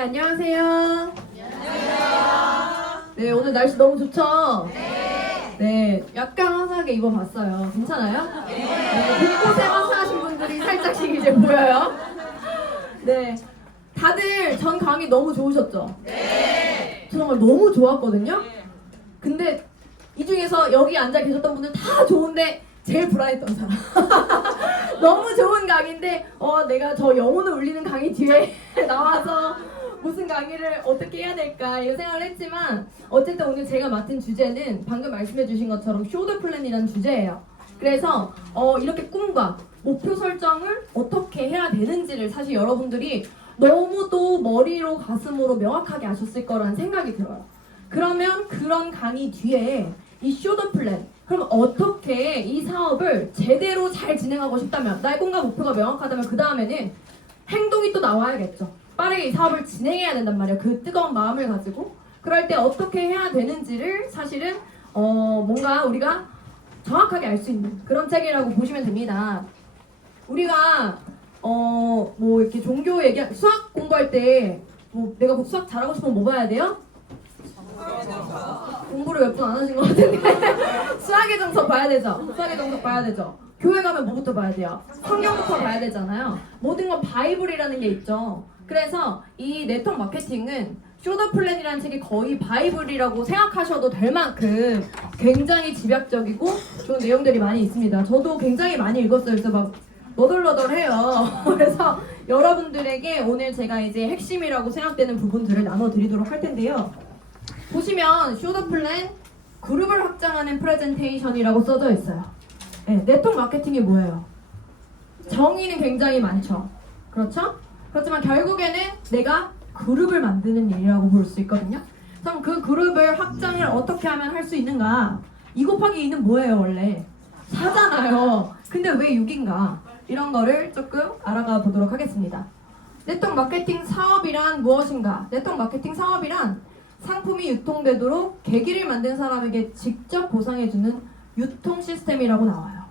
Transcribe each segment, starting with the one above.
안녕하세요. 네, 오늘 날씨 너무 좋죠? 네, 약간 화사하게 입어봤어요. 괜찮아요? 네, 곳곳에 화사하신 분들이 살짝씩 이제 보여요. 네, 다들 전 강의 너무 좋으셨죠? 저 정말 너무 좋았거든요? 근데 이 중에서 여기 앉아 계셨던 분들 다 좋은데 제일 불안했던 사람. 너무 좋은 강의인데 내가 저 영혼을 울리는 강의 뒤에 나와서 무슨 강의를 어떻게 해야 될까 이거 생각을 했지만 어쨌든 오늘 제가 맡은 주제는 방금 말씀해 주신 것처럼 쇼더 플랜이라는 주제예요. 그래서 이렇게 꿈과 목표 설정을 어떻게 해야 되는지를 사실 여러분들이 너무도 머리로 가슴으로 명확하게 아셨을 거라는 생각이 들어요. 그러면 그런 강의 뒤에 이 쇼더 플랜, 그럼 어떻게 이 사업을 제대로 잘 진행하고 싶다면, 나의 꿈과 목표가 명확하다면 그 다음에는 행동이 또 나와야겠죠. 빠르게 이 사업을 진행해야 된단 말이에요. 그 뜨거운 마음을 가지고. 그럴 때 어떻게 해야 되는지를 사실은 뭔가 우리가 정확하게 알 수 있는 그런 책이라고 보시면 됩니다. 우리가 뭐 이렇게 종교 수학 공부할 때 뭐 내가 뭐 수학 잘하고 싶으면 뭐 봐야 돼요? 공부를 몇 분 안 하신 것 같은데 수학의 정석 봐야 되죠? 수학의 정석 봐야 되죠? 교회 가면 뭐부터 봐야 돼요? 성경부터 봐야 되잖아요. 모든 건 바이블이라는 게 있죠. 그래서 이 네트워크 마케팅은 쇼더 플랜이라는 책이 거의 바이블이라고 생각하셔도 될 만큼 굉장히 집약적이고 좋은 내용들이 많이 있습니다. 저도 굉장히 많이 읽었어요. 그래서 막 너덜너덜해요. 그래서 여러분들에게 오늘 제가 이제 핵심이라고 생각되는 부분들을 나눠드리도록 할 텐데요. 보시면 쇼더 플랜 그룹을 확장하는 프레젠테이션이라고 써져 있어요. 네, 네트워크 마케팅이 뭐예요? 정의는 굉장히 많죠. 그렇죠? 그렇지만 결국에는 내가 그룹을 만드는 일이라고 볼 수 있거든요. 그럼 그 그룹을 확장을 어떻게 하면 할 수 있는가? 2 곱하기 2는 뭐예요 원래? 4잖아요. 근데 왜 6인가? 이런 거를 조금 알아가 보도록 하겠습니다. 네트워크 마케팅 사업이란 무엇인가? 네트워크 마케팅 사업이란 상품이 유통되도록 계기를 만든 사람에게 직접 보상해주는 유통 시스템이라고 나와요.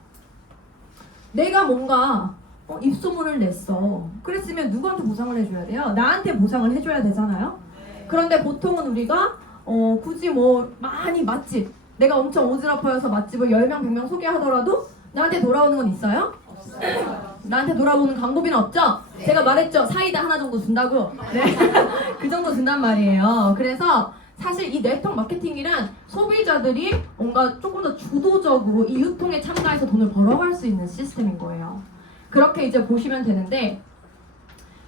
내가 뭔가 입소문을 냈어. 그랬으면 누구한테 보상을 해줘야 돼요? 나한테 보상을 해줘야 되잖아요. 그런데 보통은 우리가 굳이 뭐 많이 맛집, 내가 엄청 오지랖하여서 맛집을 10명, 100명 소개하더라도 나한테 돌아오는 건 있어요? 나한테 돌아오는 광고비는 없죠? 제가 말했죠? 사이다 하나 정도 준다고. 네. 그 정도 준단 말이에요. 그래서 사실 이 네트워크 마케팅이란 소비자들이 뭔가 조금 더 주도적으로 이 유통에 참가해서 돈을 벌어갈 수 있는 시스템인 거예요. 그렇게 이제 보시면 되는데,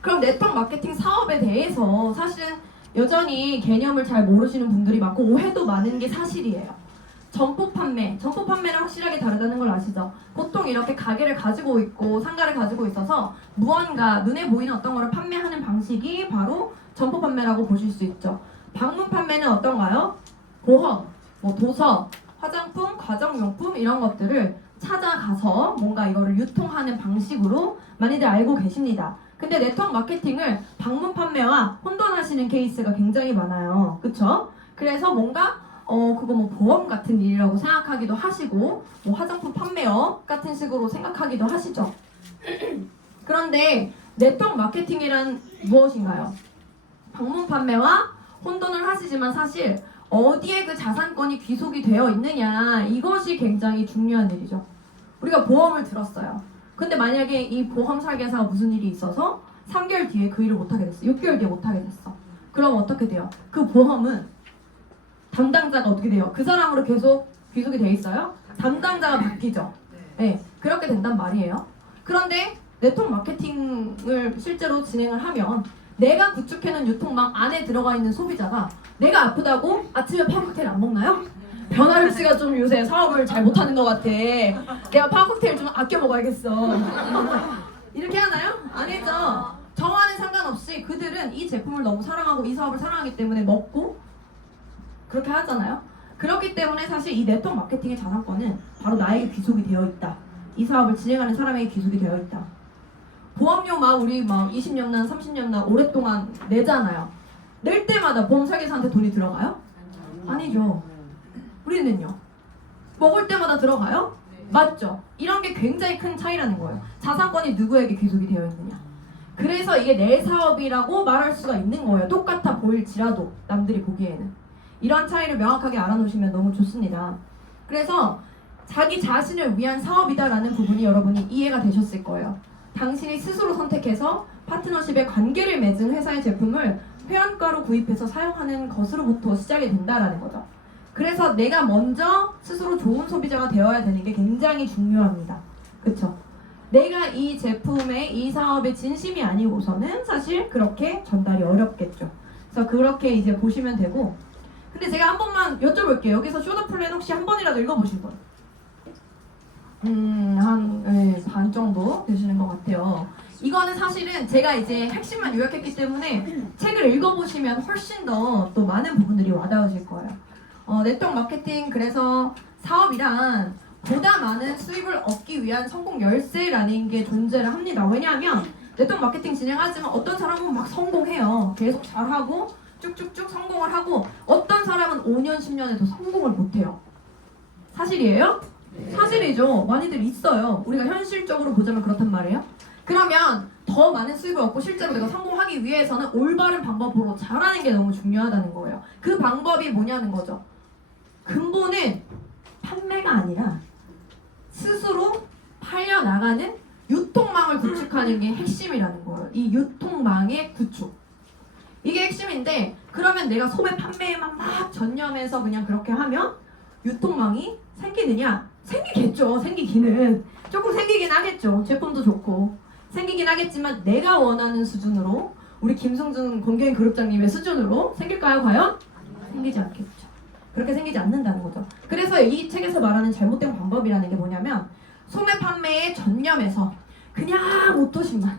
그럼 네트워크 마케팅 사업에 대해서 사실은 여전히 개념을 잘 모르시는 분들이 많고 오해도 많은 게 사실이에요. 점포 판매는 확실하게 다르다는 걸 아시죠? 보통 이렇게 가게를 가지고 있고 상가를 가지고 있어서 무언가 눈에 보이는 어떤 거를 판매하는 방식이 바로 점포 판매라고 보실 수 있죠. 방문 판매는 어떤가요? 보험, 뭐 도서, 화장품, 가정용품 이런 것들을 찾아가서 뭔가 이거를 유통하는 방식으로 많이들 알고 계십니다. 근데 네트워크 마케팅을 방문 판매와 혼돈하시는 케이스가 굉장히 많아요. 그쵸? 그래서 뭔가 그거 뭐 보험 같은 일이라고 생각하기도 하시고 뭐 화장품 판매업 같은 식으로 생각하기도 하시죠. 그런데 네트워크 마케팅이란 무엇인가요? 방문 판매와 혼돈을 하시지만 사실 어디에 그 자산권이 귀속이 되어 있느냐, 이것이 굉장히 중요한 일이죠. 우리가 보험을 들었어요. 근데 만약에 이 보험 설계사가 무슨 일이 있어서 3개월 뒤에 그 일을 못하게 됐어. 6개월 뒤에 못하게 됐어. 그럼 어떻게 돼요? 그 보험은 담당자가 어떻게 돼요? 그 사람으로 계속 귀속이 돼 있어요? 담당자가 바뀌죠. 네, 그렇게 된단 말이에요. 그런데 네트워크 마케팅을 실제로 진행을 하면 내가 구축해놓은 유통망 안에 들어가 있는 소비자가 내가 아프다고 아침에 파워칵테일 안 먹나요? 변화를 씨가 좀 요새 사업을 잘 못하는 것 같아. 내가 파워칵테일 좀 아껴 먹어야겠어. 이렇게 하나요? 아니죠. 정화는 상관없이 그들은 이 제품을 너무 사랑하고 이 사업을 사랑하기 때문에 먹고 그렇게 하잖아요. 그렇기 때문에 사실 이 네트워크 마케팅의 자산권은 바로 나에게 귀속이 되어 있다. 이 사업을 진행하는 사람에게 귀속이 되어 있다. 보험료 막 우리 막 20년간 30년간 오랫동안 내잖아요. 낼 때마다 보험 설계사한테 돈이 들어가요? 아니죠. 우리는요? 먹을 때마다 들어가요? 맞죠? 이런 게 굉장히 큰 차이라는 거예요. 자산권이 누구에게 귀속이 되어 있느냐. 그래서 이게 내 사업이라고 말할 수가 있는 거예요. 똑같아 보일지라도 남들이 보기에는. 이런 차이를 명확하게 알아놓으시면 너무 좋습니다. 그래서 자기 자신을 위한 사업이다라는 부분이 여러분이 이해가 되셨을 거예요. 당신이 스스로 선택해서 파트너십의 관계를 맺은 회사의 제품을 회원가로 구입해서 사용하는 것으로부터 시작이 된다라는 거죠. 그래서 내가 먼저 스스로 좋은 소비자가 되어야 되는 게 굉장히 중요합니다. 그쵸? 내가 이 제품의 이 사업의 진심이 아니고서는 사실 그렇게 전달이 어렵겠죠. 그래서 그렇게 이제 보시면 되고, 근데 제가 한 번만 여쭤볼게요. 여기서 쇼더 플랜 혹시 한 번이라도 읽어보신 분? 반 정도 되시는 것 같아요. 이거는 사실은 제가 이제 핵심만 요약했기 때문에 책을 읽어보시면 훨씬 더 또 많은 부분들이 와닿으실 거예요. 네트워크 마케팅, 그래서 사업이란 보다 많은 수입을 얻기 위한 성공 열쇠라는 게 존재를 합니다. 왜냐하면 네트워크 마케팅 진행하지만 어떤 사람은 막 성공해요. 계속 잘하고 쭉쭉쭉 성공을 하고, 어떤 사람은 5년, 10년에도 성공을 못해요. 사실이에요? 사실이죠. 많이들 있어요. 우리가 현실적으로 보자면 그렇단 말이에요. 그러면 더 많은 수입을 얻고 실제로 내가 성공하기 위해서는 올바른 방법으로 잘하는 게 너무 중요하다는 거예요. 그 방법이 뭐냐는 거죠. 근본은 판매가 아니라 스스로 팔려나가는 유통망을 구축하는 게 핵심이라는 거예요. 이 유통망의 구축. 이게 핵심인데, 그러면 내가 소매 판매에만 막 전념해서 그냥 그렇게 하면 유통망이 생기느냐? 생기겠죠. 생기기는. 조금 생기긴 하겠죠. 제품도 좋고. 생기긴 하겠지만 내가 원하는 수준으로, 우리 김승준 권경인 그룹장님의 수준으로 생길까요? 과연? 생기지 않겠죠. 그렇게 생기지 않는다는 거죠. 그래서 이 책에서 말하는 잘못된 방법이라는 게 뭐냐면, 소매 판매에 전념해서 그냥 오토십만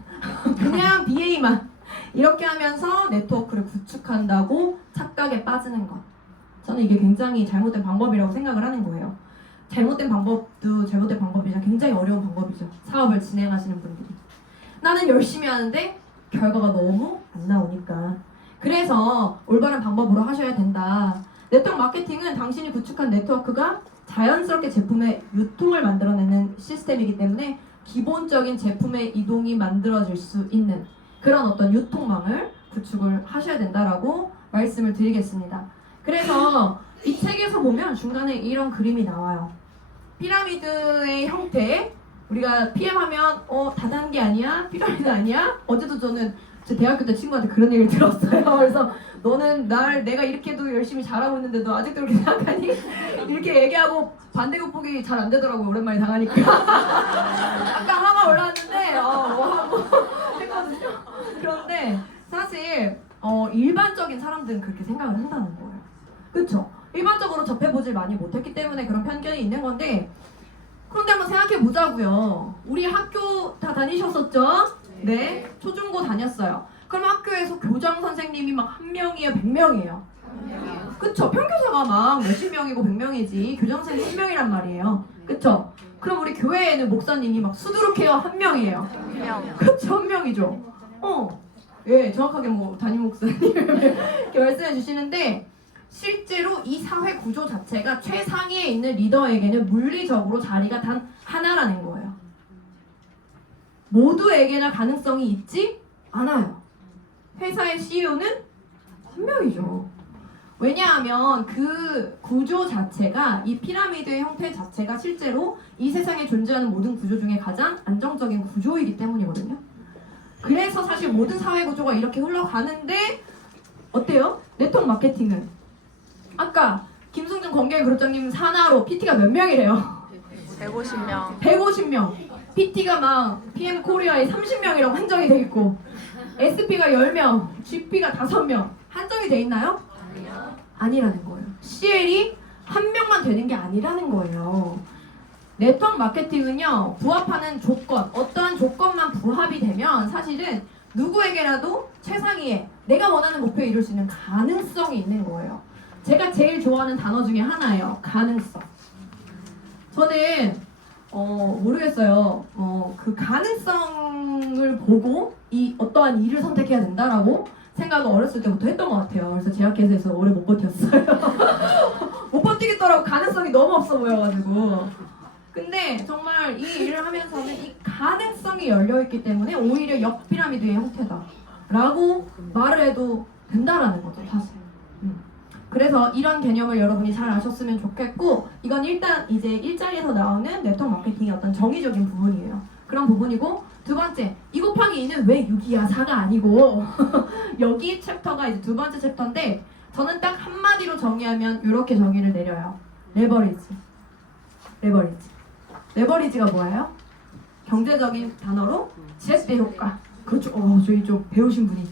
그냥 BA만 이렇게 하면서 네트워크를 구축한다고 착각에 빠지는 것. 저는 이게 굉장히 잘못된 방법이라고 생각을 하는 거예요. 잘못된 방법도 잘못된 방법이죠. 굉장히 어려운 방법이죠. 사업을 진행하시는 분들이. 나는 열심히 하는데 결과가 너무 안 나오니까. 그래서 올바른 방법으로 하셔야 된다. 네트워크 마케팅은 당신이 구축한 네트워크가 자연스럽게 제품의 유통을 만들어내는 시스템이기 때문에 기본적인 제품의 이동이 만들어질 수 있는 그런 어떤 유통망을 구축을 하셔야 된다라고 말씀을 드리겠습니다. 그래서 이 책에서 보면 중간에 이런 그림이 나와요. 피라미드의 형태. 우리가 PM 하면 다단계 아니야? 피라미드 아니야? 어제도 저는 제 대학교 때 친구한테 그런 얘기를 들었어요. 그래서 너는 내가 이렇게도 열심히 잘하고 있는데 너 아직도 그렇게 생각하니? 이렇게 얘기하고 반대급복이 잘 안 되더라고요. 오랜만에 당하니까. 아까 하나 올라왔는데 뭐 하고 했거든요. 그런데 사실 일반적인 사람들은 그렇게 생각을 한다는 거예요. 그쵸? 일반적으로 접해보질 많이 못했기 때문에 그런 편견이 있는 건데, 그런데 한번 생각해 보자고요. 우리 학교 다 다니셨었죠? 네. 초중고 다녔어요. 그럼 학교에서 교장 선생님이 막 1명이에요? 100명이에요? 그쵸? 평교사가 막 몇십 명이고 100명이지 교장 선생님 1명이란 말이에요. 그쵸? 그럼 우리 교회에는 목사님이 막 수두룩해요? 1명이에요? 1명. 그쵸? 1명이죠? 예, 정확하게 뭐 담임 목사님 이렇게 말씀해 주시는데, 실제로 이 사회 구조 자체가 최상위에 있는 리더에게는 물리적으로 자리가 단 하나라는 거예요. 모두에게나 가능성이 있지 않아요. 회사의 CEO는 한 명이죠. 왜냐하면 그 구조 자체가, 이 피라미드의 형태 자체가 실제로 이 세상에 존재하는 모든 구조 중에 가장 안정적인 구조이기 때문이거든요. 그래서 사실 모든 사회 구조가 이렇게 흘러가는데, 어때요? 네트워크 마케팅은 아까 김승준 권경인 그룹장님 산하로 PT가 몇 명이래요? 150명. 150명. PT가 막 PM 코리아에 30명이라고 한정이 돼 있고, SP가 10명, GP가 5명 한정이 돼 있나요? 아니라는 거예요. CL이 한 명만 되는 게 아니라는 거예요. 네트워크 마케팅은요, 부합하는 조건, 어떠한 조건만 부합이 되면 사실은 누구에게라도 최상위에 내가 원하는 목표에 이룰 수 있는 가능성이 있는 거예요. 제가 제일 좋아하는 단어 중에 하나예요. 가능성. 저는 모르겠어요. 그 가능성을 보고 이 어떠한 일을 선택해야 된다라고 생각을 어렸을 때부터 했던 것 같아요. 그래서 제약회사에서 오래 못 버텼어요. 못 버티겠더라고. 가능성이 너무 없어 보여가지고. 근데 정말 이 일을 하면서는 이 가능성이 열려있기 때문에 오히려 역피라미드의 형태다 라고 말을 해도 된다라는 거죠, 사실. 그래서 이런 개념을 여러분이 잘 아셨으면 좋겠고, 이건 일단 이제 일장에서 나오는 네트워크 마케팅의 어떤 정의적인 부분이에요. 그런 부분이고, 두 번째, 2 곱하기 2는 왜 6이야? 4가 아니고 여기 챕터가 이제 두 번째 챕터인데, 저는 딱 한마디로 정의하면 이렇게 정의를 내려요. 레버리지. 레버리지가 뭐예요? 경제적인 단어로 지렛대 효과. 그렇죠. 저희 좀 배우신 분이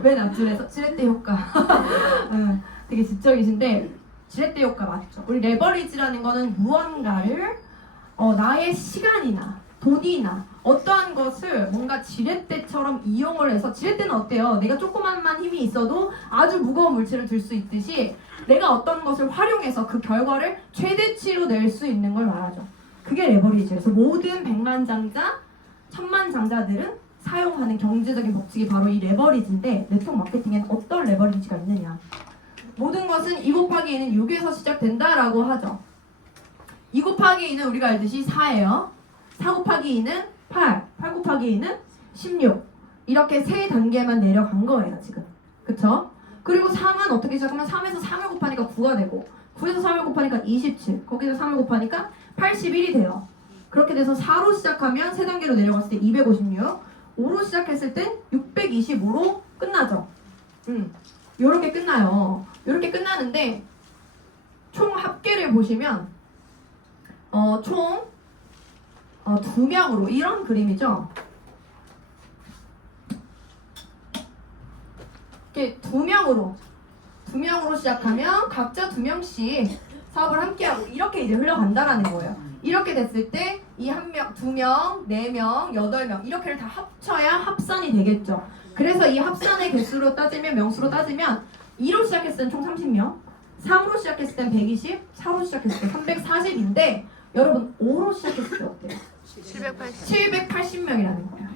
맨 앞줄에서 지렛대 효과. 되게 지적이신데 지렛대 효과 맞죠? 우리 레버리지라는 거는 무언가를 나의 시간이나 돈이나 어떠한 것을 뭔가 지렛대처럼 이용을 해서, 지렛대는 어때요? 내가 조그만만 힘이 있어도 아주 무거운 물체를 들 수 있듯이 내가 어떤 것을 활용해서 그 결과를 최대치로 낼 수 있는 걸 말하죠. 그게 레버리지예요. 그래서 모든 백만장자, 천만장자들은 사용하는 경제적인 법칙이 바로 이 레버리지인데, 네트워크 마케팅에는 어떤 레버리지가 있느냐? 모든 것은 2 곱하기 2는 6에서 시작된다라고 하죠. 2 곱하기 2는 우리가 알듯이 4예요. 4 곱하기 2는 8, 8 곱하기 2는 16. 이렇게 세 단계만 내려간 거예요, 지금. 그쵸? 그리고 3은 어떻게 시작하면 3에서 3을 곱하니까 9가 되고, 9에서 3을 곱하니까 27, 거기서 3을 곱하니까 81이 돼요. 그렇게 돼서 4로 시작하면 세 단계로 내려갔을 때 256, 5로 시작했을 땐 625로 끝나죠. 요렇게 끝나요. 요렇게 끝나는데, 총 합계를 보시면 총 2명으로, 이런 그림이죠. 이렇게 2명으로 시작하면 각자 2명씩 사업을 함께하고 이렇게 이제 흘러간다라는 거예요. 이렇게 됐을 때 이 1명, 2명, 4명, 8명 이렇게를 다 합쳐야 합산이 되겠죠. 그래서 이 합산의 개수로 따지면, 명수로 따지면 2로 시작했을 땐 총 30명, 3으로 시작했을 땐 120, 4로 시작했을 때 340인데 여러분 5로 시작했을 때 어때요? 780명이라는 거예요.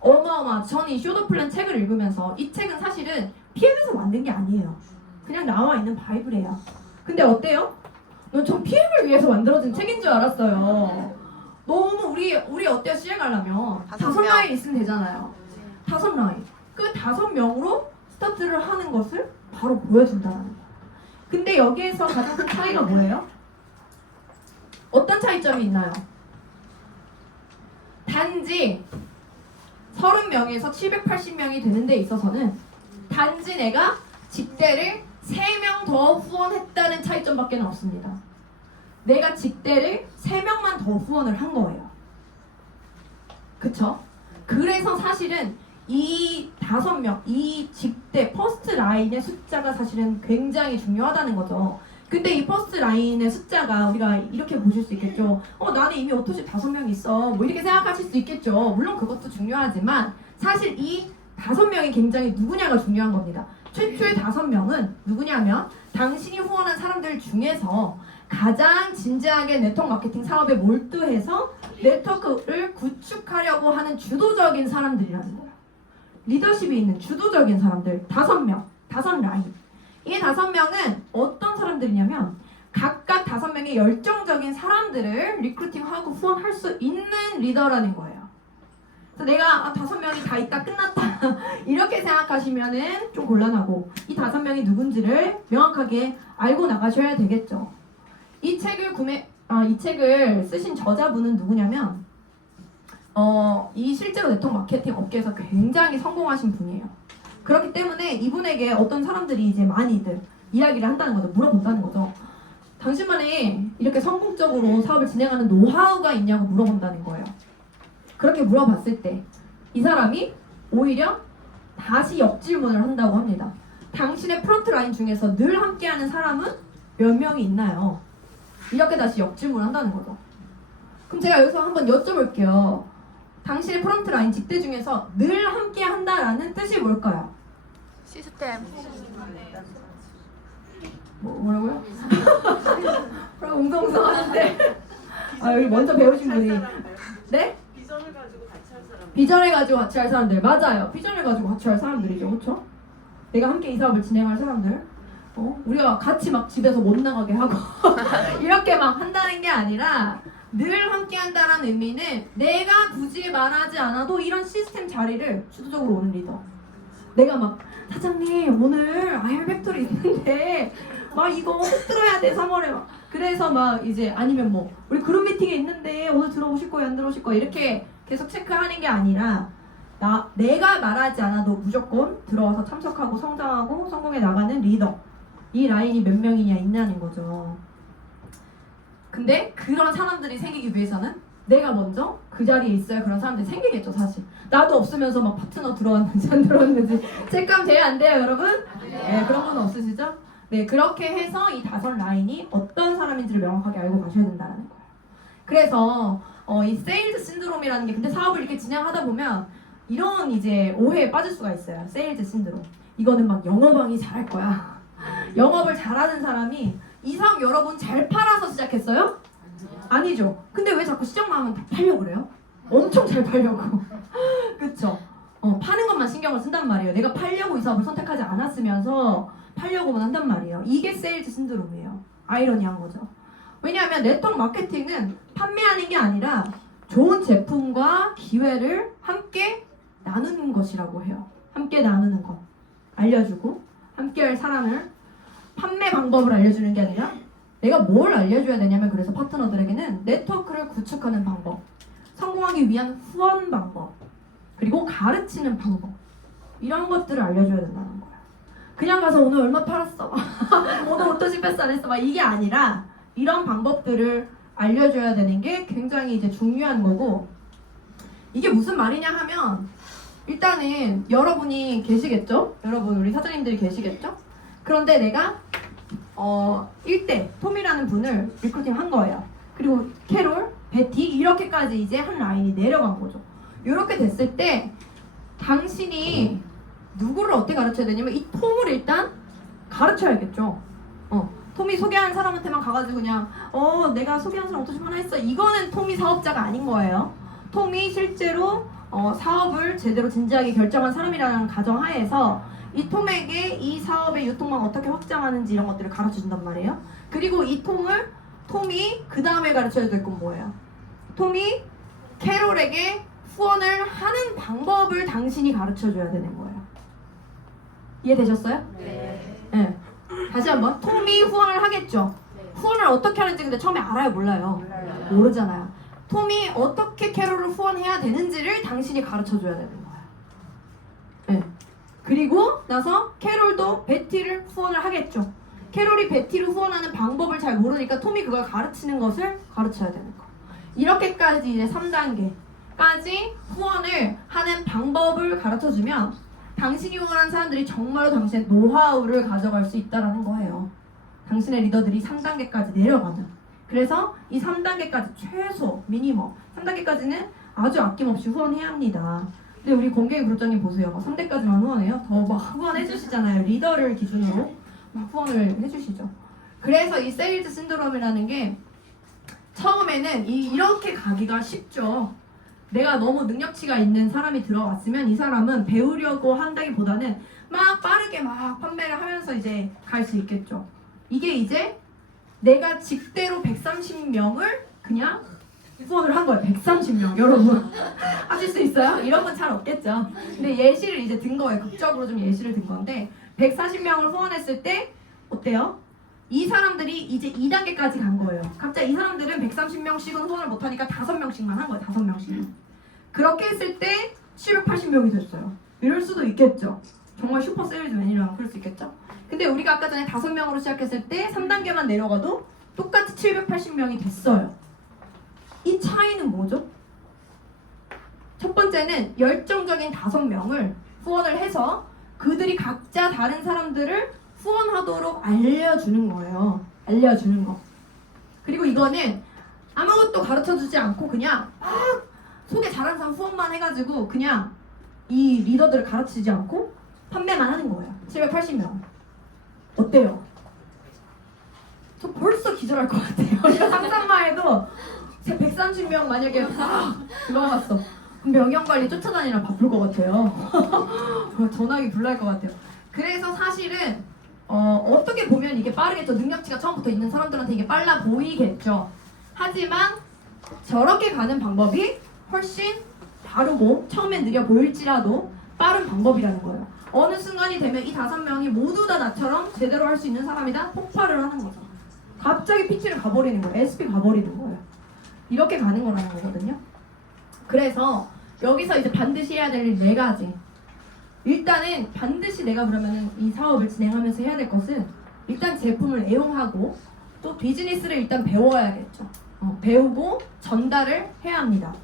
어마어마. 저는 이 쇼더플랜 책을 읽으면서, 이 책은 사실은 PM에서 만든 게 아니에요. 그냥 나와 있는 바이블이에요. 근데 어때요? 전 PM을 위해서 만들어진 책인 줄 알았어요. 너무 우리 어때요? 시에 가려면 5라인 있으면 되잖아요. 5라인. 그 5명으로 스타트를 하는 것을 바로 보여준다는 거예요. 근데 여기에서 가장 큰 차이가 뭐예요? 어떤 차이점이 있나요? 단지 30명에서 780명이 되는 데 있어서는 단지 내가 직대를 3명 더 후원했다는 차이점밖에 없습니다. 내가 직대를 3명만 더 후원을 한 거예요. 그쵸? 그래서 사실은 이 5명, 이 직대, 퍼스트 라인의 숫자가 사실은 굉장히 중요하다는 거죠. 근데 이 퍼스트 라인의 숫자가 우리가 이렇게 보실 수 있겠죠. 나는 이미 오토시 5명 있어. 뭐 이렇게 생각하실 수 있겠죠. 물론 그것도 중요하지만 사실 이 5명이 굉장히 누구냐가 중요한 겁니다. 최초의 5명은 누구냐면 당신이 후원한 사람들 중에서 가장 진지하게 네트워크 마케팅 사업에 몰두해서 네트워크를 구축하려고 하는 주도적인 사람들이라는 거예요. 리더십이 있는 주도적인 사람들 5명, 5라인. 이 5명은 어떤 사람들이냐면 각각 5명의 열정적인 사람들을 리크루팅하고 후원할 수 있는 리더라는 거예요. 그래서 내가 5명이 다 있다 끝났다 이렇게 생각하시면은 좀 곤란하고, 이 5명이 누군지를 명확하게 알고 나가셔야 되겠죠. 이 책을 쓰신 저자분은 누구냐면 이 실제로 네트워크 마케팅 업계에서 굉장히 성공하신 분이에요. 그렇기 때문에 이분에게 어떤 사람들이 이제 많이들 이야기를 한다는 거죠. 물어본다는 거죠. 당신만의 이렇게 성공적으로 사업을 진행하는 노하우가 있냐고 물어본다는 거예요. 그렇게 물어봤을 때 이 사람이 오히려 다시 역질문을 한다고 합니다. 당신의 프론트 라인 중에서 늘 함께하는 사람은 몇 명이 있나요? 이렇게 다시 역질문을 한다는 거죠. 그럼 제가 여기서 한번 여쭤볼게요. 당신의 프론트 라인 직대 중에서 늘 함께한다라는 뜻이 뭘까요? 시스템. 뭐라고요? 웅성웅성 하는데 여기 먼저 배우신 분이 네? 비전을 가지고 같이 할 사람들. 맞아요. 비전을 가지고 같이 할 사람들이죠. 그렇죠? 내가 함께 이 사업을 진행할 사람들. 우리가 같이 막 집에서 못 나가게 하고 이렇게 막 한다는 게 아니라 늘 함께한다라는 의미는 내가 굳이 말하지 않아도 이런 시스템 자리를 주도적으로 오는 리더. 내가 막 사장님 오늘 아이언 팩토리 있는데 막 이거 꼭 들어야 돼 3월에 막. 그래서 막 이제 아니면 뭐 우리 그룹 미팅에 있는데 오늘 들어오실 거예요 안 들어오실 거예요 이렇게 계속 체크하는 게 아니라 내가 말하지 않아도 무조건 들어와서 참석하고 성장하고 성공해 나가는 리더. 이 라인이 몇 명이냐 있냐는 거죠. 근데 그런 사람들이 생기기 위해서는 내가 먼저 그 자리에 있어야 그런 사람들이 생기겠죠 사실. 나도 없으면서 막 파트너 들어왔는지 안 들어왔는지 체크하면 돼요 안 돼요 여러분? 네, 그런 건 없으시죠? 네, 그렇게 해서 이 5 라인이 어떤 사람인지를 명확하게 알고 가셔야 된다는 거예요. 그래서 이 세일즈 신드롬이라는 게 근데 사업을 이렇게 진행하다 보면 이런 이제 오해에 빠질 수가 있어요. 세일즈 신드롬. 이거는 막 영업왕이 잘할 거야. 영업을 잘하는 사람이 이상 여러분 잘 팔아서 시작했어요? 아니죠. 근데 왜 자꾸 시작만 하면 다 팔려고 그래요? 엄청 잘 팔려고. 그쵸? 파는 것만 신경을 쓴단 말이에요. 내가 팔려고 이 사업을 선택하지 않았으면서 팔려고만 한단 말이에요. 이게 세일즈 신드롬이에요. 아이러니한 거죠. 왜냐하면 네트워크 마케팅은 판매하는 게 아니라 좋은 제품과 기회를 함께 나누는 것이라고 해요. 함께 나누는 것. 알려주고 함께 할 사람을 판매 방법을 알려주는 게 아니라 내가 뭘 알려줘야 되냐면 그래서 파트너들에게는 네트워크를 구축하는 방법, 성공하기 위한 후원 방법, 그리고 가르치는 방법 이런 것들을 알려줘야 된다는 거예요. 그냥 가서 오늘 얼마 팔았어 오늘 어떠신 패스 안 했어 막 이게 아니라 이런 방법들을 알려줘야 되는 게 굉장히 이제 중요한 거고 이게 무슨 말이냐 하면 일단은 여러분이 계시겠죠? 여러분 우리 사장님들이 계시겠죠? 그런데 내가 1대 톰이라는 분을 리크루팅 한 거예요. 그리고 캐롤, 베티 이렇게까지 이제 한 라인이 내려간 거죠. 이렇게 됐을 때 당신이 누구를 어떻게 가르쳐야 되냐면 이 톰을 일단 가르쳐야겠죠. 톰이 소개한 사람한테만 가가지고 그냥 내가 소개한 사람 어떠신 하나 했어 이거는 톰이 사업자가 아닌 거예요. 톰이 실제로 사업을 제대로 진지하게 결정한 사람이라는 가정하에서 이 톰에게 이 사업의 유통망 어떻게 확장하는지 이런 것들을 가르쳐준단 말이에요. 그리고 이 톰이 그 다음에 가르쳐야 될 건 뭐예요? 톰이 캐롤에게 후원을 하는 방법을 당신이 가르쳐줘야 되는 거예요. 이해되셨어요? 네. 다시 한번 톰이 후원을 하겠죠. 후원을 어떻게 하는지 근데 처음에 알아요 몰라요? 모르잖아요. 톰이 어떻게 캐롤을 후원해야 되는지를 당신이 가르쳐줘야 되는 거예요. 네. 그리고 나서 캐롤도 베티를 후원을 하겠죠. 캐롤이 베티를 후원하는 방법을 잘 모르니까 톰이 그걸 가르치는 것을 가르쳐야 되는 거. 이렇게까지 이제 3단계까지 후원을 하는 방법을 가르쳐주면 당신이 후원한 사람들이 정말로 당신의 노하우를 가져갈 수 있다는 거예요. 당신의 리더들이 3단계까지 내려가면. 그래서 이 3단계까지 최소 미니멈 3단계까지는 아주 아낌없이 후원해야 합니다. 근데 우리 공개의 그룹장님 보세요. 3대까지만 후원해요. 더 막 후원해 주시잖아요. 리더를 기준으로 막 후원을 해주시죠. 그래서 이 세일즈 신드롬이라는 게 처음에는 이렇게 가기가 쉽죠. 내가 너무 능력치가 있는 사람이 들어왔으면 이 사람은 배우려고 한다기보다는 막 빠르게 막 판매를 하면서 이제 갈 수 있겠죠. 이게 이제 내가 직대로 130명을 그냥 후원을 한 거예요. 130명 여러분 하실 수 있어요? 이런 건 잘 없겠죠. 근데 예시를 이제 든 거예요. 극적으로 좀 예시를 든 건데 140명을 후원했을 때 어때요? 이 사람들이 이제 2단계까지 간 거예요. 각자 이 사람들은 130명씩은 후원을 못하니까 5명씩만 한 거예요. 5명씩. 그렇게 했을 때 780명이 됐어요. 이럴 수도 있겠죠. 정말 슈퍼 세일즈맨이라면 그럴 수 있겠죠. 근데 우리가 아까 전에 5명으로 시작했을 때 3단계만 내려가도 똑같이 780명이 됐어요. 이 차이는 뭐죠? 첫 번째는 열정적인 5명을 후원을 해서 그들이 각자 다른 사람들을 후원하도록 알려주는 거예요. 알려주는 거. 그리고 이거는 아무것도 가르쳐주지 않고 그냥 막 소개 잘하는 사람 후원만 해가지고 그냥 이 리더들을 가르치지 않고 판매만 하는 거예요. 780명. 어때요? 저 벌써 기절할 것 같아요. 상상만 해도 130명 만약에 들어갔어. 명령관리 쫓아다니라 바쁠 것 같아요. 전화기 불날 것 같아요. 그래서 사실은 어떻게 보면 이게 빠르겠죠. 능력치가 처음부터 있는 사람들한테 이게 빨라 보이겠죠. 하지만 저렇게 가는 방법이 훨씬 바르고 처음엔 느려 보일지라도 빠른 방법이라는 거예요. 어느 순간이 되면 이 5명이 모두 다 나처럼 제대로 할 수 있는 사람이다 폭발을 하는 거죠. 갑자기 PT를 가버리는 거예요. SP 가버리는 거예요. 이렇게 가는 거라는 거거든요. 그래서 여기서 이제 반드시 해야 될 일 4가지. 일단은 반드시 내가 그러면은 이 사업을 진행하면서 해야 될 것은 일단 제품을 애용하고 또 비즈니스를 일단 배워야겠죠. 배우고 전달을 해야 합니다.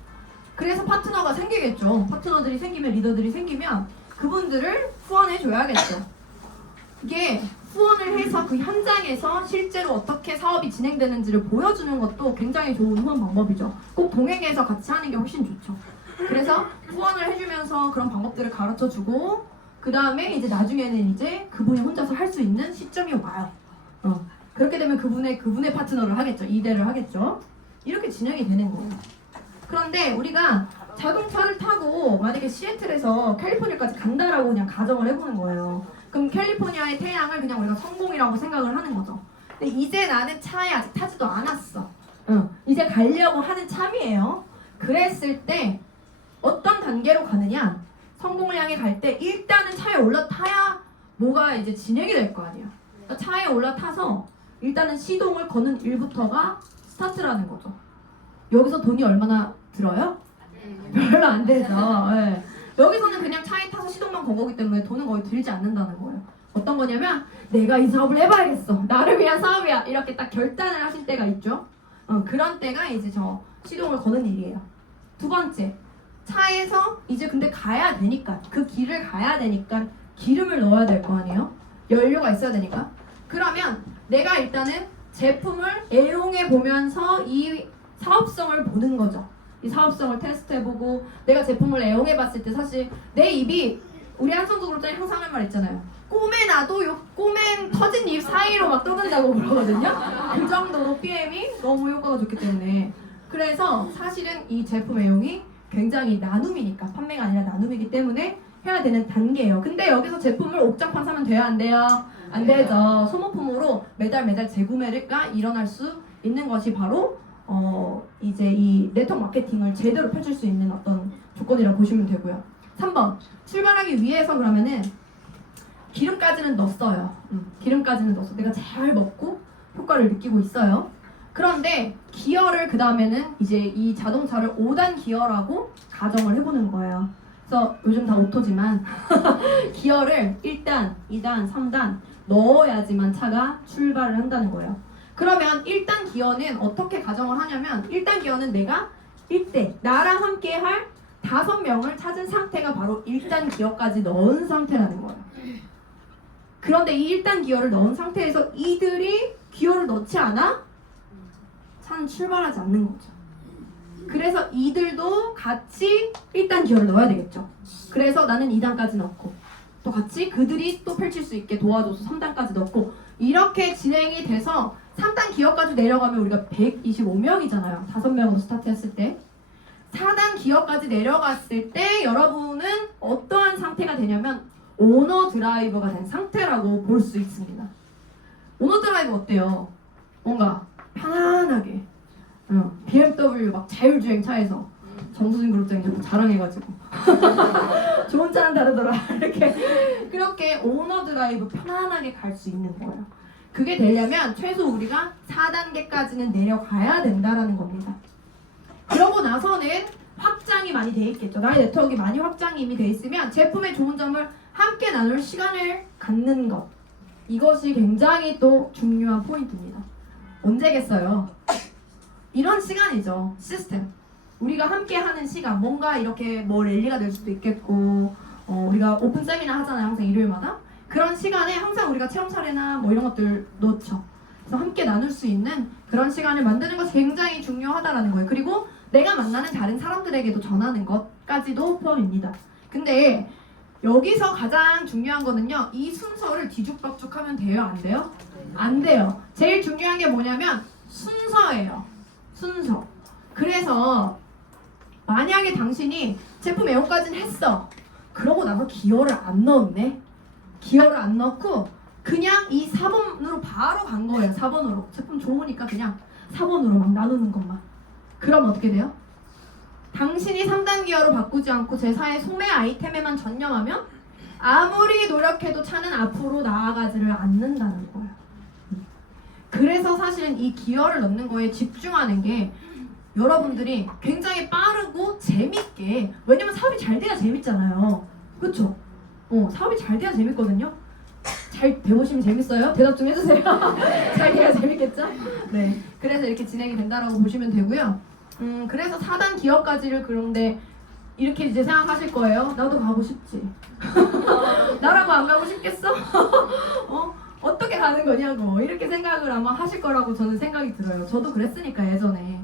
그래서 파트너가 생기겠죠. 파트너들이 생기면, 리더들이 생기면 그분들을 후원해 줘야겠죠. 이게 후원을 해서 그 현장에서 실제로 어떻게 사업이 진행되는지를 보여주는 것도 굉장히 좋은 후원 방법이죠. 꼭 동행해서 같이 하는 게 훨씬 좋죠. 그래서 후원을 해주면서 그런 방법들을 가르쳐주고 그 다음에 이제 나중에는 이제 그분이 혼자서 할 수 있는 시점이 와요. 그렇게 되면 그분의 파트너를 하겠죠. 이대를 하겠죠. 이렇게 진행이 되는 거예요. 그런데 우리가 자동차를 타고 만약에 시애틀에서 캘리포니아까지 간다라고 그냥 가정을 해보는 거예요. 그럼 캘리포니아의 태양을 그냥 우리가 성공이라고 생각을 하는 거죠. 근데 이제 나는 차에 아직 타지도 않았어. 이제 가려고 하는 참이에요. 그랬을 때 어떤 단계로 가느냐? 성공을 향해 갈 때 일단은 차에 올라타야 뭐가 이제 진행이 될 거 아니야. 그러니까 차에 올라타서 일단은 시동을 거는 일부터가 스타트라는 거죠. 여기서 돈이 얼마나 들어요? 별로 안 되죠. 네. 여기서는 그냥 차에 타서 시동만 건 거기 때문에 돈은 거의 들지 않는다는 거예요. 어떤 거냐면 내가 이 사업을 해봐야겠어. 나를 위한 사업이야. 이렇게 딱 결단을 하실 때가 있죠. 그런 때가 이제 저 시동을 거는 일이에요. 2번째, 차에서 이제 근데 가야 되니까 그 길을 가야 되니까 기름을 넣어야 될 거 아니에요? 연료가 있어야 되니까. 그러면 내가 일단은 제품을 애용해 보면서 이 사업성을 보는 거죠. 이 사업성을 테스트해보고 내가 제품을 애용해봤을 때 사실 내 입이 우리 한성도 그룹장이 항상 하는 말 있잖아요. 꼬매 놔도 요 꼬맨 터진 입 사이로 막 떠든다고 그러거든요. 그 정도로 PM이 너무 효과가 좋기 때문에. 그래서 사실은 이 제품 애용이 굉장히 나눔이니까 판매가 아니라 나눔이기 때문에 해야 되는 단계예요. 근데 여기서 제품을 옥장판 사면 돼요? 안 돼요? 안 되죠. 소모품으로 매달 재구매가 일어날 수 있는 것이 바로 이제 이 네트워크 마케팅을 제대로 펼칠 수 있는 어떤 조건이라고 보시면 되고요. 3번, 출발하기 위해서 그러면은 기름까지는 넣었어요. 기름까지는 넣었어. 내가 잘 먹고 효과를 느끼고 있어요. 그런데 기어를 그 다음에는 이제 이 자동차를 5단 기어라고 가정을 해보는 거예요. 그래서 요즘 다 오토지만 기어를 1단, 2단, 3단 넣어야지만 차가 출발을 한다는 거예요. 그러면 1단 기어는 어떻게 가정을 하냐면 1단 기어는 내가 1대 나랑 함께 할 5명을 찾은 상태가 바로 1단 기어까지 넣은 상태라는 거예요. 그런데 이 1단 기어를 넣은 상태에서 이들이 기어를 넣지 않아? 차는 출발하지 않는 거죠. 그래서 이들도 같이 1단 기어를 넣어야 되겠죠. 그래서 나는 2단까지 넣고 또 같이 그들이 또 펼칠 수 있게 도와줘서 3단까지 넣고 이렇게 진행이 돼서 3단 기어까지 내려가면 우리가 125명이잖아요. 5명으로 스타트했을 때 4단 기어까지 내려갔을 때 여러분은 어떠한 상태가 되냐면 오너 드라이버가 된 상태라고 볼 수 있습니다. 오너 드라이버 어때요? 뭔가 편안하게 BMW 막 자율주행 차에서 정수진 그룹장이 자꾸 자랑해가지고 좋은 차는 다르더라 이렇게 그렇게 오너 드라이브 편안하게 갈 수 있는 거예요. 그게 되려면 최소 우리가 4단계까지는 내려가야 된다라는 겁니다. 그러고 나서는 확장이 많이 돼 있겠죠. 나의 네트워크가 많이 확장이 이미 돼 있으면 제품의 좋은 점을 함께 나눌 시간을 갖는 것, 이것이 굉장히 또 중요한 포인트입니다. 언제겠어요? 이런 시간이죠. 시스템. 우리가 함께 하는 시간, 뭔가 이렇게 뭐 랠리가 될 수도 있겠고 우리가 오픈 세미나 하잖아요. 항상 일요일마다. 그런 시간에 항상 우리가 체험 사례나 뭐 이런 것들 넣죠. 그래서 함께 나눌 수 있는 그런 시간을 만드는 것이 굉장히 중요하다라는 거예요. 그리고 내가 만나는 다른 사람들에게도 전하는 것까지도 포함입니다. 근데 여기서 가장 중요한 거는요. 이 순서를 뒤죽박죽하면 돼요? 안 돼요? 안 돼요. 제일 중요한 게 뭐냐면 순서예요. 순서. 그래서 만약에 당신이 제품 애용까지는 했어. 그러고 나서 기어를 안 넣었네. 기어를 안 넣고 그냥 이 4번으로 바로 간 거예요. 4번으로. 제품 좋으니까 그냥 4번으로 막 나누는 것만. 그럼 어떻게 돼요? 당신이 3단 기어로 바꾸지 않고 제사의 소매 아이템에만 전념하면 아무리 노력해도 차는 앞으로 나아가지를 않는다는 거예요. 그래서 사실은 이 기어를 넣는 거에 집중하는 게 여러분들이 굉장히 빠르고 재밌게, 왜냐면 사업이 잘 돼야 재밌잖아요. 그쵸? 사업이 잘 돼야 재밌거든요. 잘 돼보시면 재밌어요? 대답 좀 해주세요. 잘 돼야 재밌겠죠? 네. 그래서 이렇게 진행이 된다라고 보시면 되고요. 그래서 4단 기어까지를 그런데 이렇게 이제 생각하실 거예요. 나도 가고 싶지. 나라고 안 가고 싶겠어? 어떻게 가는 거냐고 이렇게 생각을 아마 하실 거라고 저는 생각이 들어요. 저도 그랬으니까 예전에.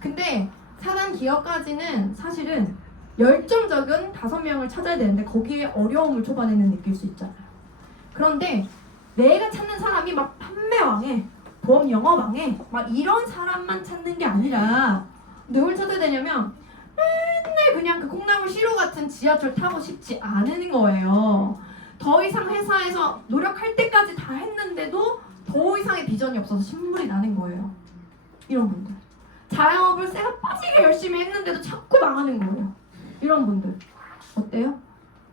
근데 4단 기어까지는 사실은 열정적인 5명을 찾아야 되는데 거기에 어려움을 초반에는 느낄 수 있잖아요. 그런데 내가 찾는 사람이 막 판매왕에 보험 영업왕에 막 이런 사람만 찾는 게 아니라 누굴 찾아야 되냐면 맨날 그냥 그 콩나물 시루 같은 지하철 타고 싶지 않은 거예요. 더 이상 회사에서 노력할 때까지 다 했는데도 더 이상의 비전이 없어서 신물이 나는 거예요. 이런 분들. 자영업을 쇠가 빠지게 열심히 했는데도 자꾸 망하는 거예요. 이런 분들. 어때요?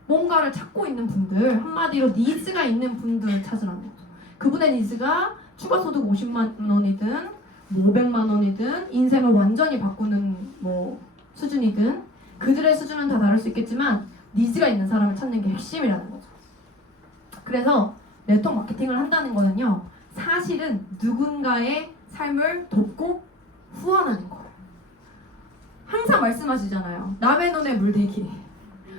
뭔가를 찾고 있는 분들, 한마디로 니즈가 있는 분들을 찾으라는 거죠. 그분의 니즈가 추가소득 50만 원이든 500만 원이든 인생을 완전히 바꾸는 수준이든 그들의 수준은 다 다를 수 있겠지만 니즈가 있는 사람을 찾는 게 핵심이라는 거죠. 그래서 네트워크 마케팅을 한다는 거는요, 사실은 누군가의 삶을 돕고 후원하는 거예요. 항상 말씀하시잖아요. 남의 눈에 물 대기.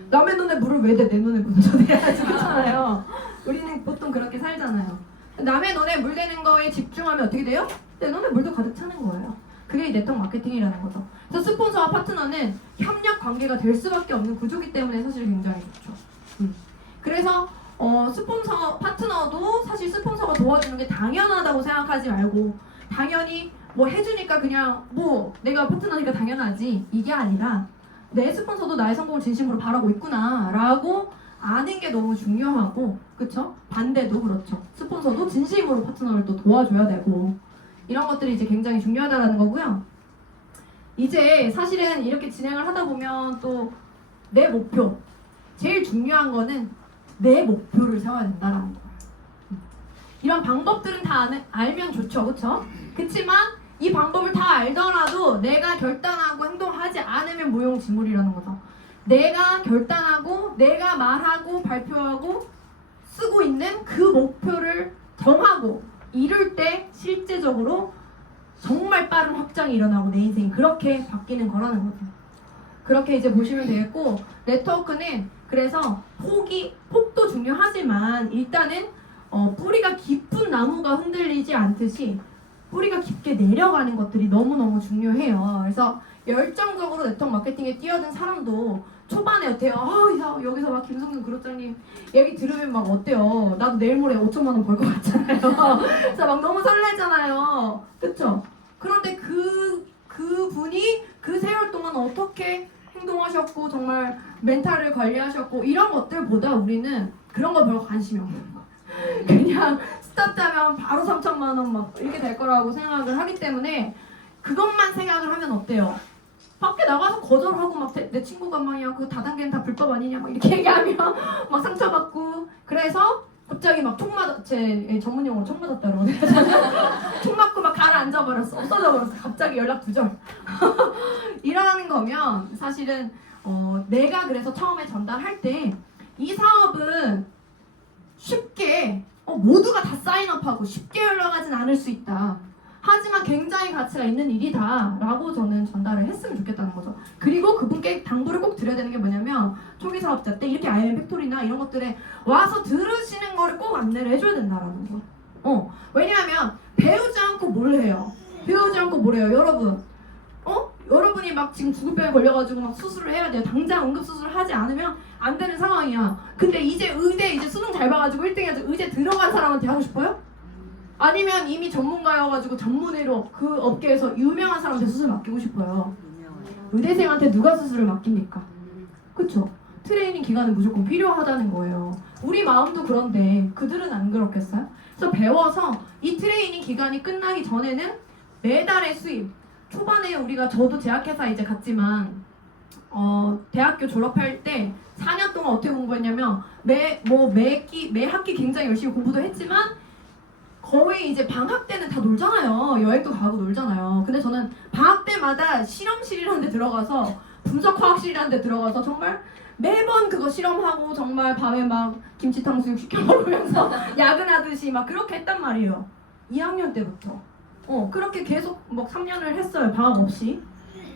남의 눈에 물을 왜 대? 내 눈에 물을 저 대야지. 그렇잖아요. 우리는 보통 그렇게 살잖아요. 남의 눈에 물 대는 거에 집중하면 어떻게 돼요? 내 눈에 물도 가득 차는 거예요. 그게 네트워크 마케팅이라는 거죠. 그래서 스폰서와 파트너는 협력 관계가 될 수밖에 없는 구조기 때문에 사실 굉장히 좋죠. 그래서 스폰서 파트너도 사실 스폰서가 도와주는 게 당연하다고 생각하지 말고, 당연히 해주니까 그냥 내가 파트너니까 당연하지, 이게 아니라 내 스폰서도 나의 성공을 진심으로 바라고 있구나 라고 아는 게 너무 중요하고, 그쵸? 반대도 그렇죠. 스폰서도 진심으로 파트너를 또 도와줘야 되고, 이런 것들이 이제 굉장히 중요하다는 거고요. 이제 사실은 이렇게 진행을 하다 보면 또 내 목표, 제일 중요한 거는 내 목표를 세워야 된다는 거예요. 이런 방법들은 다 알면 좋죠, 그쵸? 그치만 이 방법을 다 알더라도 내가 결단하고 행동하지 않으면 무용지물이라는 거죠. 내가 결단하고 내가 말하고 발표하고 쓰고 있는 그 목표를 정하고 이룰 때 실제적으로 정말 빠른 확장이 일어나고 내 인생이 그렇게 바뀌는 거라는 거죠. 그렇게 이제 보시면 되겠고, 네트워크는 그래서 폭도 중요하지만 일단은 뿌리가 깊은 나무가 흔들리지 않듯이 뿌리가 깊게 내려가는 것들이 너무너무 중요해요. 그래서 열정적으로 네트워크 마케팅에 뛰어든 사람도 초반에 어때요? 여기서 막 김성근 그룹장님 얘기 들으면 막 어때요? 나도 내일 모레 5천만 원 벌 것 같잖아요. 그래서 막 너무 설레잖아요. 그쵸? 그런데 그 분이 그 세월 동안 어떻게 행동하셨고 정말 멘탈을 관리하셨고 이런 것들보다 우리는 그런 거 별로 관심이 없는 거. 그냥 스타트하면 바로 3천만 원 막 이렇게 될 거라고 생각을 하기 때문에 그것만 생각을 하면 어때요? 밖에 나가서 거절하고 막 내 친구가 막야 그 다단계는 다 불법 아니냐 막 이렇게 얘기하면 막 상처받고, 그래서 갑자기 막 제 전문 용어로 총 맞았다 그러거든요. 총 맞고 막 가라앉아버렸어. 없어져버렸어. 갑자기 연락 두절. 이러는 거면 사실은 내가 그래서 처음에 전달할 때 이 사업은 쉽게 모두가 다 사인업하고 쉽게 연락하진 않을 수 있다. 하지만 굉장히 가치가 있는 일이다 라고 저는 전달을 했으면 좋겠다는 거죠. 그리고 그분께 당부를 꼭 드려야 되는 게 뭐냐면, 초기 사업자 때 이렇게 IM 팩토리나 이런 것들에 와서 들으시는 거를 꼭 안내를 해줘야 된다라는 거. 왜냐하면 배우지 않고 뭘 해요? 여러분? 여러분이 막 지금 죽을 병에 걸려가지고 막 수술을 해야 돼요. 당장 응급수술을 하지 않으면 안 되는 상황이야. 근데 이제 의대 수능 잘 봐가지고 1등 해가지고 의대 들어간 사람한테 하고 싶어요? 아니면 이미 전문가여가지고 전문의로 그 업계에서 유명한 사람한테 수술 맡기고 싶어요? 의대생한테 누가 수술을 맡깁니까? 그쵸? 트레이닝 기간은 무조건 필요하다는 거예요. 우리 마음도 그런데 그들은 안 그렇겠어요? 그래서 배워서 이 트레이닝 기간이 끝나기 전에는 매달의 수입, 초반에 우리가 저도 제약회사 이제 갔지만 대학교 졸업할 때 4년 동안 어떻게 공부했냐면 매 학기 굉장히 열심히 공부도 했지만 거의 이제 방학 때는 다 놀잖아요. 여행도 가고 놀잖아요. 근데 저는 방학 때마다 실험실이라는 데 들어가서 분석화학실이라는 데 들어가서 정말 매번 그거 실험하고 정말 밤에 막 김치탕수육 시켜 먹으면서 야근하듯이 막 그렇게 했단 말이에요. 2학년 때부터. 그렇게 계속 막 3년을 했어요. 방학 없이.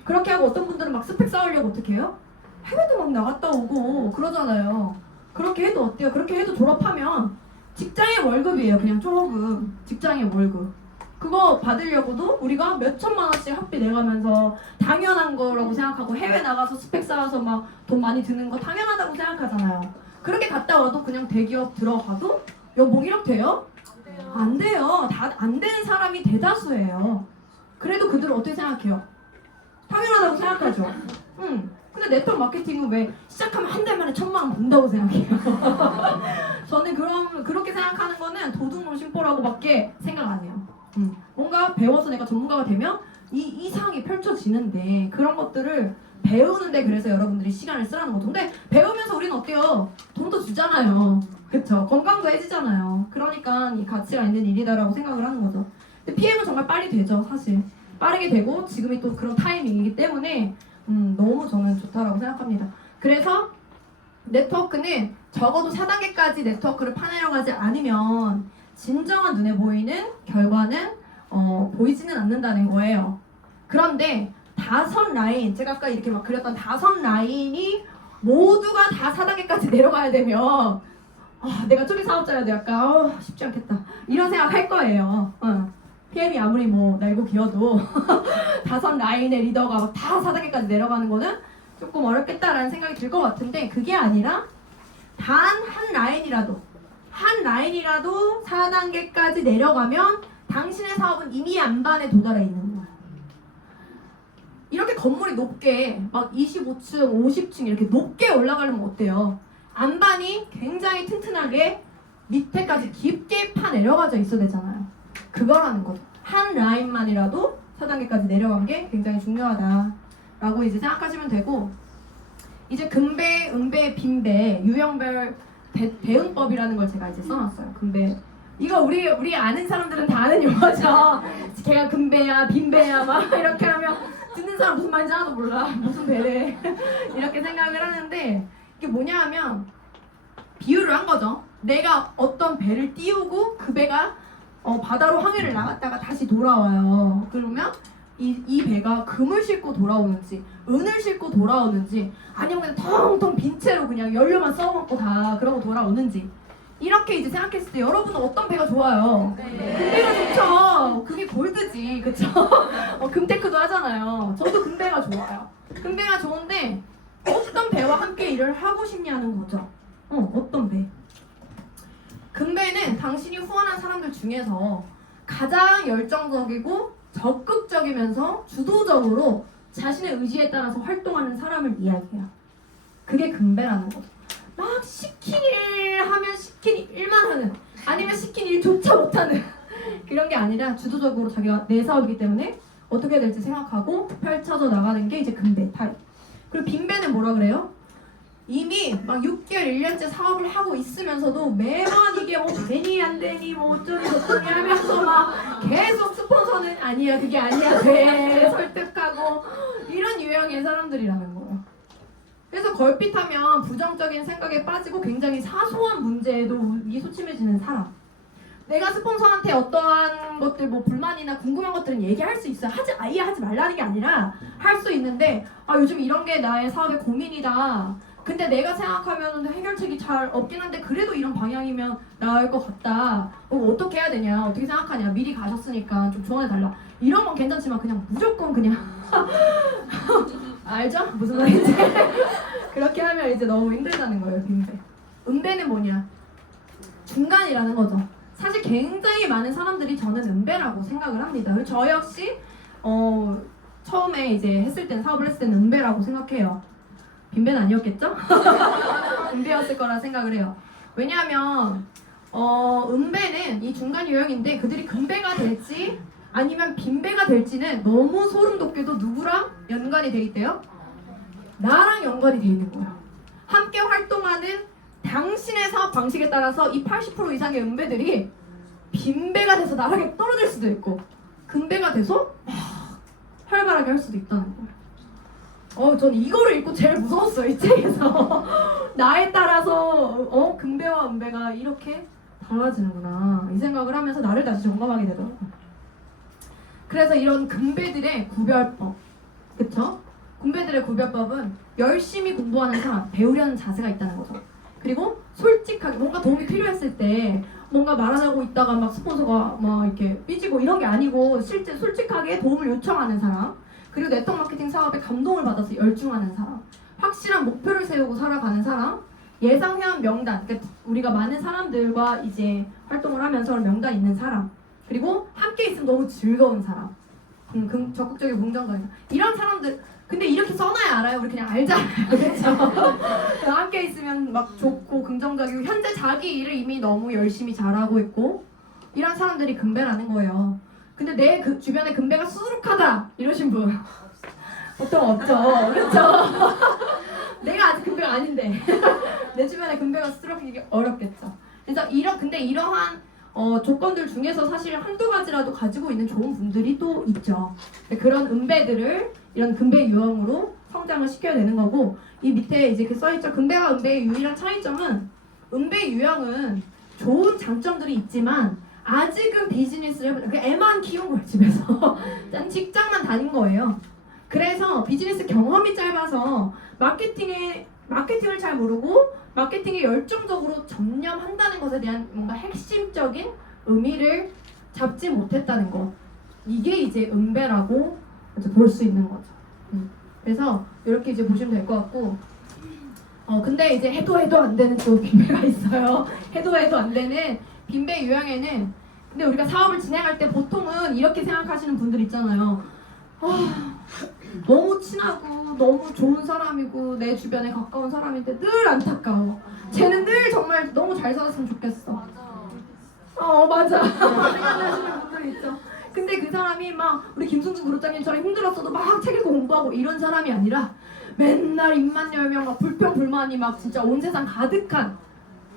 그렇게 하고 어떤 분들은 막 스펙 쌓으려고 어떻게 해요? 해외도 막 나갔다 오고 그러잖아요. 그렇게 해도 어때요? 그렇게 해도 졸업하면 직장의 월급이에요. 그냥 졸업은 직장의 월급. 그거 받으려고도 우리가 몇 천만 원씩 학비 내가면서 당연한 거라고 생각하고 해외 나가서 스펙 쌓아서 막 돈 많이 드는 거 당연하다고 생각하잖아요. 그렇게 갔다 와도 그냥 대기업 들어가도 연봉 1억 돼요? 안 돼요. 다 안 되는 사람이 대다수예요. 그래도 그들은 어떻게 생각해요? 당연하다고 생각하죠. 근데 네트워크 마케팅은 왜 시작하면 한 달 만에 1,000만 원 번다고 생각해요? 저는 그렇게 생각하는 거는 도둑놈 심보라고밖에 생각 안 해요. 뭔가 배워서 내가 전문가가 되면 이 상황이 펼쳐지는데 그런 것들을 배우는데 그래서 여러분들이 시간을 쓰라는 거죠. 근데 배우면서 우리는 어때요? 돈도 주잖아요. 그쵸? 건강도 해지잖아요. 그러니까 이 가치가 있는 일이다라고 생각을 하는 거죠. 근데 PM은 정말 빨리 되죠, 사실. 빠르게 되고 지금이 또 그런 타이밍이기 때문에 너무 저는 좋다라고 생각합니다. 그래서 네트워크는 적어도 4단계까지 네트워크를 파내려가지 않으면 진정한 눈에 보이는 결과는 보이지는 않는다는 거예요. 그런데 5라인, 제가 아까 이렇게 막 그렸던 5라인이 모두가 다 4단계까지 내려가야 되면 내가 초기 사업자여도 약간 쉽지 않겠다 이런 생각 할 거예요. PM이 아무리 뭐 날고 기어도 5라인의 리더가 다 4단계까지 내려가는 거는 조금 어렵겠다라는 생각이 들 것 같은데 그게 아니라 단 한 라인이라도 4단계까지 내려가면 당신의 사업은 이미 안반에 도달해 있는 거예요. 이렇게 건물이 높게 막 25층, 50층 이렇게 높게 올라가려면 어때요? 안반이 굉장히 튼튼하게 밑에까지 깊게 파 내려가져 있어야 되잖아요. 그거라는 거죠. 한 라인만이라도 4단계까지 내려간 게 굉장히 중요하다라고 이제 생각하시면 되고 이제 금배, 음배, 빈배, 유형별 대응법이라는 걸 제가 이제 써놨어요. 금배. 이거 우리 아는 사람들은 다 아는 용어죠. 걔가 금배야, 빈배야 막 이렇게 하면 듣는 사람 무슨 말인지 하나도 몰라. 무슨 배래. 이렇게 생각을 하는데 이게 뭐냐 하면 비유를 한 거죠. 내가 어떤 배를 띄우고 그 배가 바다로 항해를 나갔다가 다시 돌아와요. 그러면 이 배가 금을 싣고 돌아오는지 은을 싣고 돌아오는지 아니면 그냥 텅텅 빈 채로 그냥 연료만 써먹고 다 그러고 돌아오는지 이렇게 이제 생각했을 때 여러분은 어떤 배가 좋아요? 금배가 좋죠. 그게 골드지, 그쵸? 금테크도 하잖아요. 저도 금배가 좋아요. 금배가 좋은데 어떤 배와 함께 일을 하고 싶냐는 거죠. 어떤 배? 금배는 당신이 후원한 사람들 중에서 가장 열정적이고 적극적이면서 주도적으로 자신의 의지에 따라서 활동하는 사람을 이야기해요. 그게 금배라는 거죠. 막 시킨 일 하면 시킨 일만 하는 아니면 시킨 일조차 못하는 그런 게 아니라 주도적으로 자기가 내 사업이기 때문에 어떻게 해야 될지 생각하고 펼쳐져 나가는 게 이제 금배 타입. 그리고 빈배는 뭐라 그래요? 이미 막 6개월, 1년째 사업을 하고 있으면서도 매번 이게 뭐 되니 안 되니 뭐 어쩌니 저쩌니 하면서 막 계속 스폰서는 아니야 그게 아니야 돼 설득하고 이런 유형의 사람들이라는 거예요. 그래서 걸핏하면 부정적인 생각에 빠지고 굉장히 사소한 문제에도 의기소침해지는 사람. 내가 스폰서한테 어떠한 것들 뭐 불만이나 궁금한 것들은 얘기할 수 있어요. 아예 하지 말라는 게 아니라 할 수 있는데 요즘 이런 게 나의 사업의 고민이다. 근데 내가 생각하면 해결책이 잘 없긴 한데 그래도 이런 방향이면 나을 것 같다. 어떻게 해야 되냐? 어떻게 생각하냐? 미리 가셨으니까 좀 조언해달라. 이런 건 괜찮지만 그냥 무조건 그냥 알죠? 무슨 말인지? 그렇게 하면 이제 너무 힘들다는 거예요. 빈배. 음배는 뭐냐? 중간이라는 거죠. 사실 굉장히 많은 사람들이 저는 음배라고 생각을 합니다. 그리고 저 역시 처음에 이제 했을 때는 사업을 했을 때는 음배라고 생각해요. 빈배는 아니었겠죠? 음배였을 거라 생각을 해요. 왜냐하면 음배는 이 중간 유형인데 그들이 금배가 될지 아니면 빈배가 될지는 너무 소름 돋게도 누구랑 연관이 돼 있대요? 나랑 연관이 돼 있는 거예요. 함께 활동하는 당신의 사업 방식에 따라서 이 80% 이상의 은배들이 빈배가 돼서 나락에 떨어질 수도 있고 금배가 돼서 막 활발하게 할 수도 있다는 거예요. 전 이거를 읽고 제일 무서웠어요, 이 책에서. 나에 따라서 금배와 은배가 이렇게 달라지는구나 이 생각을 하면서 나를 다시 점검하게 되더라고요. 그래서 이런 금배들의 구별법, 그쵸? 금배들의 구별법은 열심히 공부하는 사람, 배우려는 자세가 있다는 거죠. 그리고 솔직하게 뭔가 도움이 필요했을 때 뭔가 말하자고 있다가 막 스폰서가 막 이렇게 삐지고 이런 게 아니고 실제 솔직하게 도움을 요청하는 사람, 그리고 네트워크 마케팅 사업에 감동을 받아서 열중하는 사람, 확실한 목표를 세우고 살아가는 사람, 예상 회원 명단, 그러니까 우리가 많은 사람들과 이제 활동을 하면서 명단 있는 사람, 그리고 함께 있으면 너무 즐거운 사람, 적극적이고 긍정적인 사람. 이런 사람들, 근데 이렇게 써놔야 알아요. 우리 그냥 알잖아요, 그렇죠? 함께 있으면 막 좋고 긍정적이고 현재 자기 일을 이미 너무 열심히 잘하고 있고 이런 사람들이 금배라는 거예요. 근데 내 주변에 금배가 수두룩하다 이러신 분 보통 없죠, 그렇죠? 내가 아직 금배가 아닌데 내 주변에 금배가 수두룩하기 어렵겠죠. 그래서 근데 이러한 조건들 중에서 사실 한두 가지라도 가지고 있는 좋은 분들이 또 있죠. 그런 은배들을 이런 금배 유형으로 성장을 시켜야 되는 거고, 이 밑에 이제 이렇게 써있죠. 금배와 은배의 유일한 차이점은 은배 유형은 좋은 장점들이 있지만 아직은 비즈니스를 애만 키운 거예요, 집에서. 난 직장만 다닌 거예요. 그래서 비즈니스 경험이 짧아서 마케팅을 잘 모르고 마케팅에 열정적으로 전념한다는 것에 대한 뭔가 핵심적인 의미를 잡지 못했다는 것. 이게 이제 은배라고 볼 수 있는 거죠. 그래서 이렇게 이제 보시면 될 것 같고, 근데 이제 해도 안 되는 또 빈배가 있어요. 해도 안 되는 빈배 유형에는, 근데 우리가 사업을 진행할 때 보통은 이렇게 생각하시는 분들 있잖아요. 너무 친하고 너무 좋은 사람이고 내 주변에 가까운 사람인데 늘 안타까워. 쟤는 늘 정말 너무 잘 살았으면 좋겠어. 맞아. 생각하시는 분들 있죠. 근데 그 사람이 막 우리 김승준 그룹장님처럼 힘들었어도 막 책 읽고 공부하고 이런 사람이 아니라 맨날 입만 열면 막 불평불만이 막 진짜 온 세상 가득한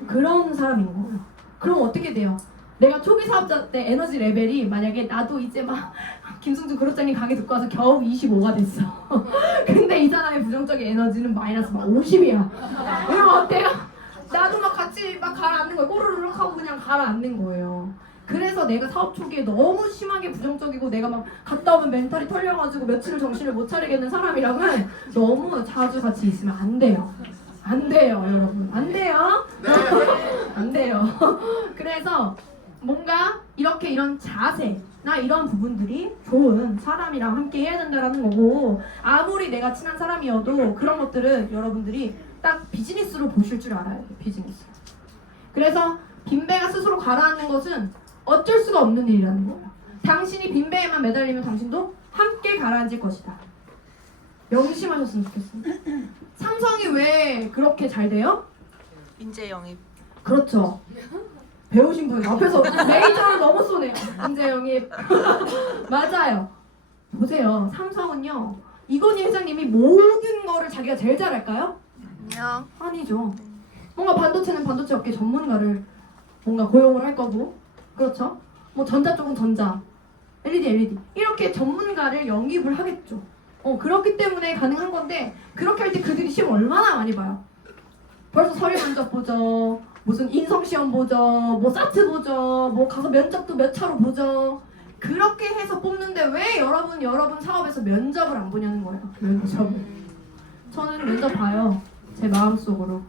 그런 사람인 거예요. 그럼 어떻게 돼요? 내가 초기 사업자 때 에너지 레벨이 만약에 나도 이제 막 김승준 그룹장님 강의 듣고 와서 겨우 25가 됐어. 근데 이 사람의 부정적인 에너지는 마이너스 막 50이야. 이러면 어때요? 나도 막 같이 막 가라앉는 거예요. 꼬르륵 하고 그냥 가라앉는 거예요. 그래서 내가 사업 초기에 너무 심하게 부정적이고 내가 막 갔다 오면 멘탈이 털려가지고 며칠을 정신을 못 차리겠는 사람이랑은 너무 자주 같이 있으면 안 돼요. 안 돼요, 여러분. 안 돼요. 안 돼요. 그래서 뭔가 이렇게 이런 자세나 이런 부분들이 좋은 사람이랑 함께 해야 된다라는 거고, 아무리 내가 친한 사람이어도 그런 것들은 여러분들이 딱 비즈니스로 보실 줄 알아야 돼요. 비즈니스. 그래서 빈배가 스스로 가라앉는 것은 어쩔 수가 없는 일이라는 거예요. 당신이 빈배에만 매달리면 당신도 함께 가라앉을 것이다. 명심하셨으면 좋겠어요. 삼성이 왜 그렇게 잘 돼요? 인재 영입. 그렇죠. 배우신 분 앞에서 메이저를 너무 쏘네요. 인재 영입. 맞아요. 보세요. 삼성은요, 이건희 회장님이 모든 거를 자기가 제일 잘할까요? 안녕. 아니죠. 뭔가 반도체는 반도체 업계 전문가를 뭔가 고용을 할 거고, 그렇죠? 뭐 전자 쪽은 전자, LED 이렇게 전문가를 영입을 하겠죠. 그렇기 때문에 가능한 건데, 그렇게 할 때 그들이 시험 얼마나 많이 봐요. 벌써 서류 면접 보죠, 무슨 인성 시험 보죠, 뭐 사트 보죠, 뭐 가서 면접도 몇 차로 보죠. 그렇게 해서 뽑는데 왜 여러분 사업에서 면접을 안 보냐는 거예요. 면접을. 저는 면접 봐요. 제 마음속으로.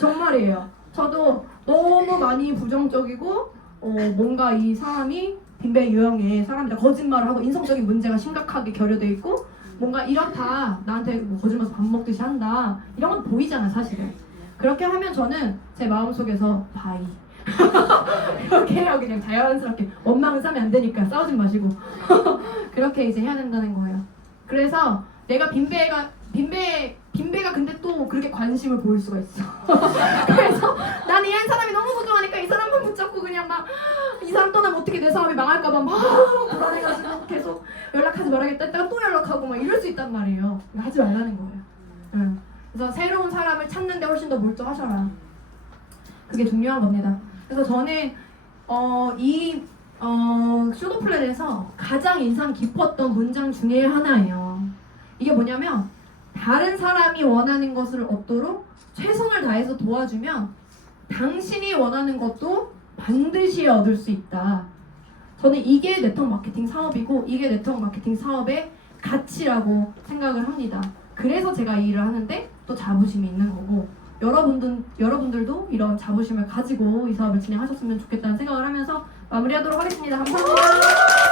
정말이에요. 저도 너무 많이 부정적이고 뭔가 이 사람이 빈배 유형의 사람이다, 거짓말을 하고 인성적인 문제가 심각하게 결여돼 있고 뭔가 이렇다, 나한테 뭐 거짓말해서 밥 먹듯이 한다, 이런 건 보이잖아 사실은. 그렇게 하면 저는 제 마음속에서 바이 이렇게 해요. 그냥 자연스럽게. 원망은 싸면 안 되니까 싸우지 마시고 그렇게 이제 해야 된다는 거예요. 그래서 내가 빈배가 근데 또 그렇게 관심을 보일 수가 있어. 그래서 나는 이 한 사람이 너무 소중하니까 이 사람만 붙잡고 그냥 막 이 사람 떠나면 어떻게 내 사업이 망할까봐 막 불안해가지고 계속 연락하지 말아야겠다 했다가 또 연락하고 막 이럴 수 있단 말이에요. 하지 말라는 거예요. 응. 그래서 새로운 사람을 찾는 데 훨씬 더 몰두하셔라. 그게 중요한 겁니다. 그래서 저는 쇼도 플랜에서 가장 인상 깊었던 문장 중에 하나예요. 이게 뭐냐면 다른 사람이 원하는 것을 얻도록 최선을 다해서 도와주면 당신이 원하는 것도 반드시 얻을 수 있다. 저는 이게 네트워크 마케팅 사업이고 이게 네트워크 마케팅 사업의 가치라고 생각을 합니다. 그래서 제가 이 일을 하는데 또 자부심이 있는 거고 여러분들도 이런 자부심을 가지고 이 사업을 진행하셨으면 좋겠다는 생각을 하면서 마무리하도록 하겠습니다. 감사합니다.